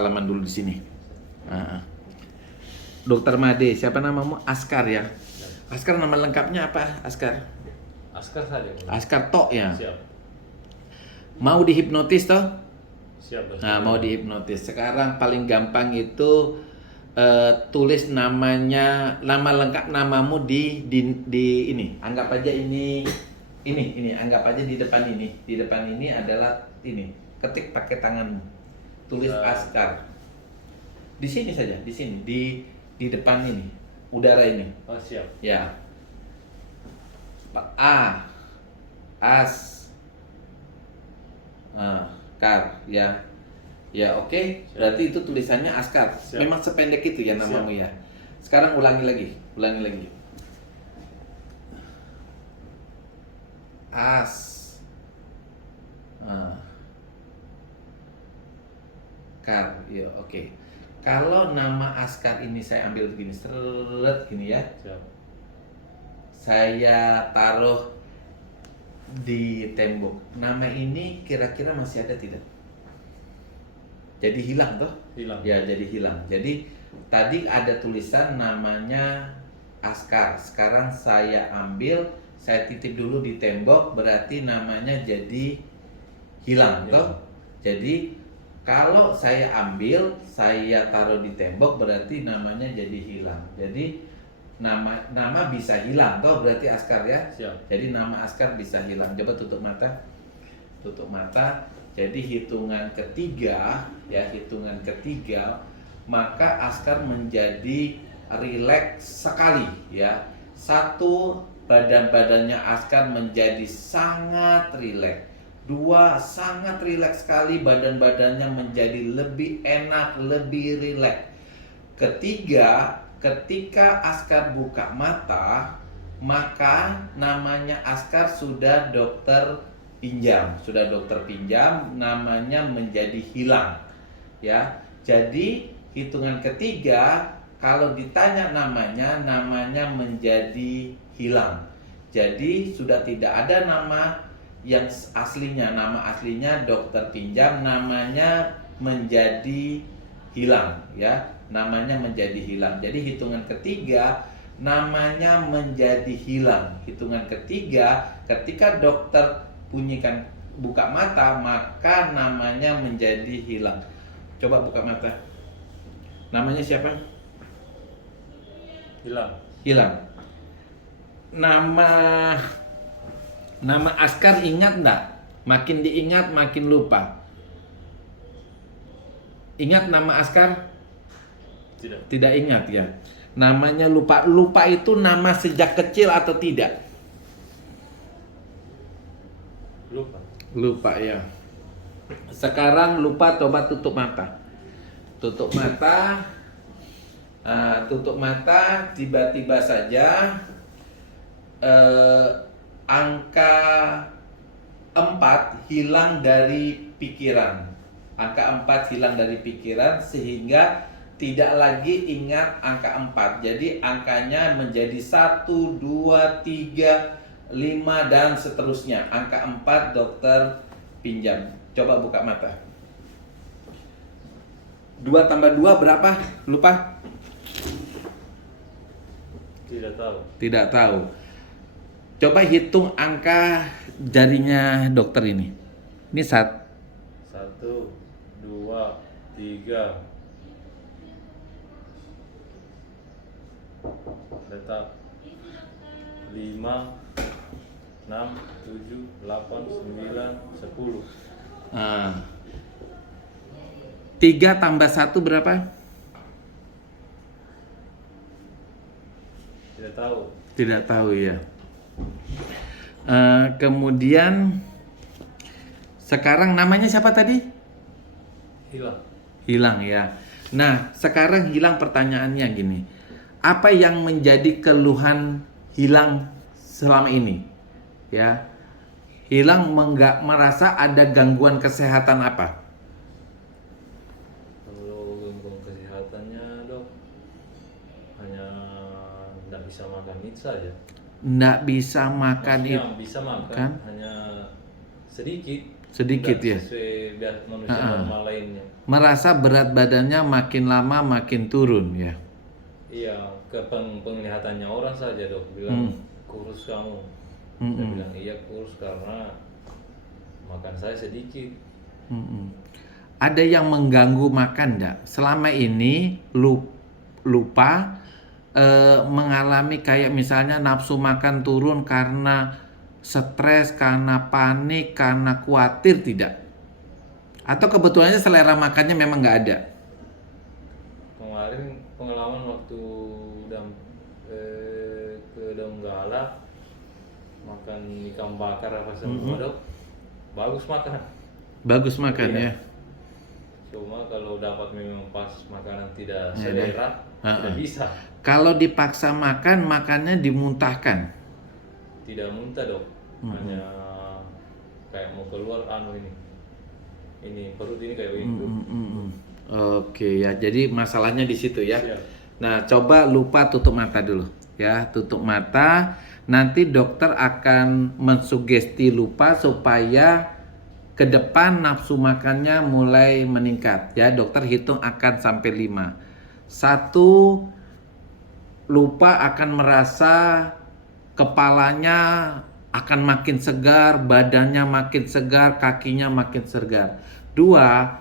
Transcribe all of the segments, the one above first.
salaman dulu di sini. Dokter Made, siapa namamu? Askar ya. Askar nama lengkapnya apa? Askar. Askar saja. Askar Tok ya. Siap. Mau dihipnotis toh? Siap. Nah, mau dihipnotis. Sekarang paling gampang itu tulis namanya, nama lengkap namamu di ini. Anggap aja ini anggap aja di depan ini. Di depan ini adalah ini. Ketik pakai tanganmu. Tulis Askar. Di sini saja, di sini, di depan ini. Udara ini. Oh, siap. Ya. As. Kar ya. Ya, oke. Berarti itu tulisannya Askar. Siap. Memang sependek itu ya namamu ya. Sekarang ulangi lagi. As. Kar, ya oke. Kalau nama Askar ini saya ambil begini, seret gini ya. Siap. Saya taruh di tembok. Nama ini kira-kira masih ada tidak? Jadi hilang toh? Hilang. Ya, jadi hilang. Jadi tadi ada tulisan namanya Askar. Sekarang saya ambil, saya titip dulu di tembok, berarti namanya jadi hilang toh? Jadi kalau saya ambil, saya taruh di tembok, berarti namanya jadi hilang. Jadi nama bisa hilang toh, berarti Askar ya. Siap. Jadi nama Askar bisa hilang. Coba tutup mata. Tutup mata. Jadi hitungan ketiga, maka Askar menjadi rileks sekali ya. Satu, badannya Askar menjadi sangat rileks. Dua, sangat rileks sekali, badannya menjadi lebih enak, lebih rileks. Ketiga, ketika Askar buka mata, maka namanya Askar sudah dokter pinjam, namanya menjadi hilang. Ya, jadi hitungan ketiga, kalau ditanya namanya menjadi hilang. Jadi sudah tidak ada nama yang aslinya, nama aslinya dokter pinjam, namanya menjadi hilang ya, namanya menjadi hilang. Jadi hitungan ketiga namanya menjadi hilang. Hitungan ketiga, ketika dokter bunyikan buka mata, maka namanya menjadi hilang. Coba buka mata. Namanya siapa? Hilang. Nama Askar ingat enggak? Makin diingat makin lupa. Ingat nama Askar? Tidak ingat ya. Namanya lupa. Lupa itu nama sejak kecil atau tidak? Lupa ya. Sekarang lupa, coba tutup mata. Tutup mata, tiba-tiba saja angka 4 hilang dari pikiran. Sehingga tidak lagi ingat angka 4. Jadi angkanya menjadi 1, 2, 3, 5 dan seterusnya. Angka 4 dokter pinjam. Coba buka mata. 2 tambah 2 berapa? Lupa? Tidak tahu. Coba hitung angka jarinya dokter ini. Ini 1, 2, 3. Letak 5, 6, 7, 8, 9, 10. 3 tambah 1 berapa? Tidak tahu ya. Kemudian sekarang namanya siapa tadi? Hilang ya. Nah, sekarang hilang, pertanyaannya gini. Apa yang menjadi keluhan hilang selama ini? Ya. Hilang merasa ada gangguan kesehatan apa? Kalau gangguan kesehatannya, Dok, hanya tidak bisa makan itu saja. Nggak bisa makan Maksudnya itu bisa makan kan? hanya sedikit. sedikit Nggak ya. sesuai manusia normal lainnya. Merasa berat badannya makin lama makin turun ya. Iya, ke penglihatannya orang saja dok bilang kurus kamu. Saya bilang iya kurus karena makan saya sedikit. Ada yang mengganggu makan enggak? Selama ini lupa mengalami kayak misalnya nafsu makan turun karena stres, karena panik, karena khawatir tidak? Atau kebetulannya selera makannya memang nggak ada? Kemarin pengalaman waktu ke Donggala makan ikan bakar apa semua dok, bagus makan. Bagus makan Iya. ya. Cuma kalau dapat memang pas makanan tidak Ya, selera, tidak bisa. Kalau dipaksa makan, makannya dimuntahkan. Tidak muntah dok, hanya kayak mau keluar ini perut ini kayak begitu. Oke ya, jadi masalahnya di situ ya. Siap. Nah, coba lupa tutup mata dulu ya, tutup mata. Nanti dokter akan mensugesti lupa supaya ke depan nafsu makannya mulai meningkat ya. Dokter hitung akan sampai 5. 1, lupa akan merasa kepalanya akan makin segar, badannya makin segar, kakinya makin segar. 2,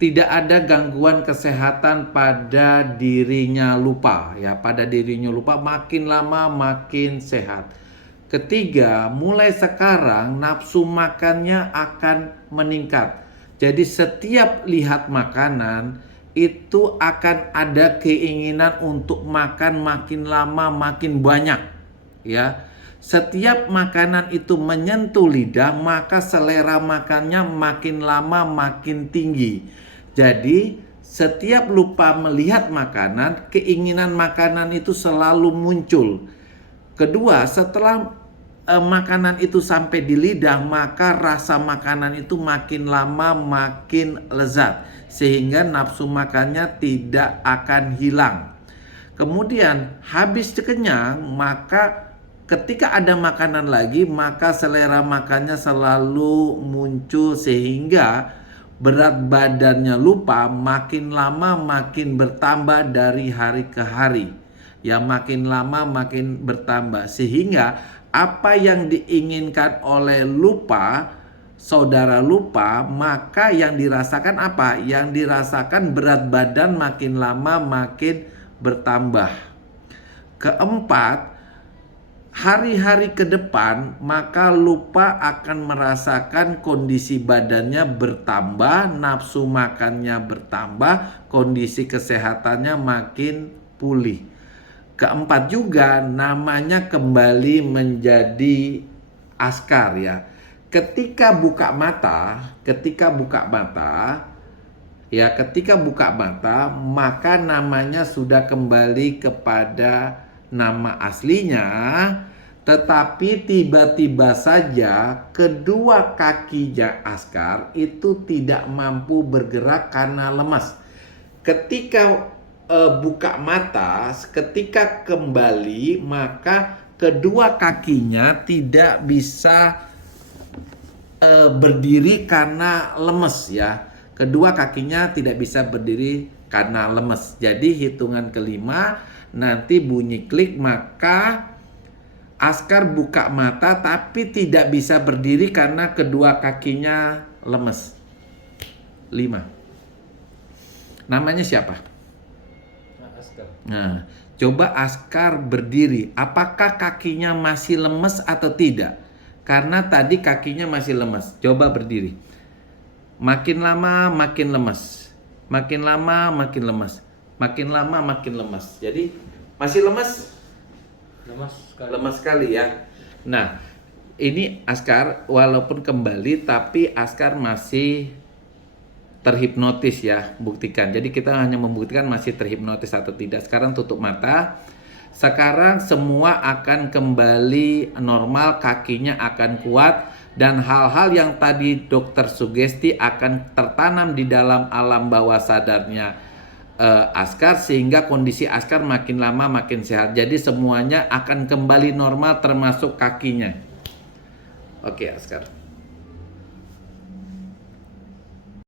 tidak ada gangguan kesehatan pada dirinya lupa ya, pada dirinya lupa makin lama makin sehat. Ketiga, mulai sekarang nafsu makannya akan meningkat. Jadi setiap lihat makanan itu akan ada keinginan untuk makan makin lama makin banyak ya. Setiap makanan itu menyentuh lidah, maka selera makannya makin lama makin tinggi. Jadi setiap lupa melihat makanan, keinginan makanan itu selalu muncul. Kedua, setelah makanan itu sampai di lidah, maka rasa makanan itu makin lama makin lezat, sehingga nafsu makannya tidak akan hilang. Kemudian habis kenyang, maka ketika ada makanan lagi, maka selera makannya selalu muncul, sehingga berat badannya lupa makin lama makin bertambah dari hari ke hari. Ya, makin lama makin bertambah, sehingga apa yang diinginkan oleh lupa, saudara lupa, maka yang dirasakan apa? Yang dirasakan berat badan makin lama makin bertambah. Keempat, hari-hari ke depan, maka lupa akan merasakan kondisi badannya bertambah, nafsu makannya bertambah, kondisi kesehatannya makin pulih. Keempat juga namanya kembali menjadi askar ya. Ketika buka mata, maka namanya sudah kembali kepada nama aslinya, tetapi tiba-tiba saja kedua kakinya askar itu tidak mampu bergerak karena lemas. Ketika buka mata, ketika kembali, maka kedua kakinya tidak bisa berdiri karena lemes ya. Kedua kakinya tidak bisa berdiri karena lemes. Jadi hitungan kelima nanti bunyi klik, maka askar buka mata tapi tidak bisa berdiri karena kedua kakinya lemes. 5. Namanya siapa? Askar. Nah, coba askar berdiri. Apakah kakinya masih lemes atau tidak? Karena tadi kakinya masih lemes. Coba berdiri. Makin lama makin lemes. Makin lama makin lemes. Makin lama makin lemes. Jadi masih lemes? Lemes sekali ya. Nah, ini askar walaupun kembali tapi askar masih terhipnotis ya, buktikan. Jadi kita hanya membuktikan masih terhipnotis atau tidak. Sekarang tutup mata. Sekarang semua akan kembali normal, kakinya akan kuat, dan hal-hal yang tadi dokter sugesti akan tertanam di dalam alam bawah sadarnya askar, sehingga kondisi askar makin lama makin sehat. Jadi semuanya akan kembali normal termasuk kakinya. Oke, askar.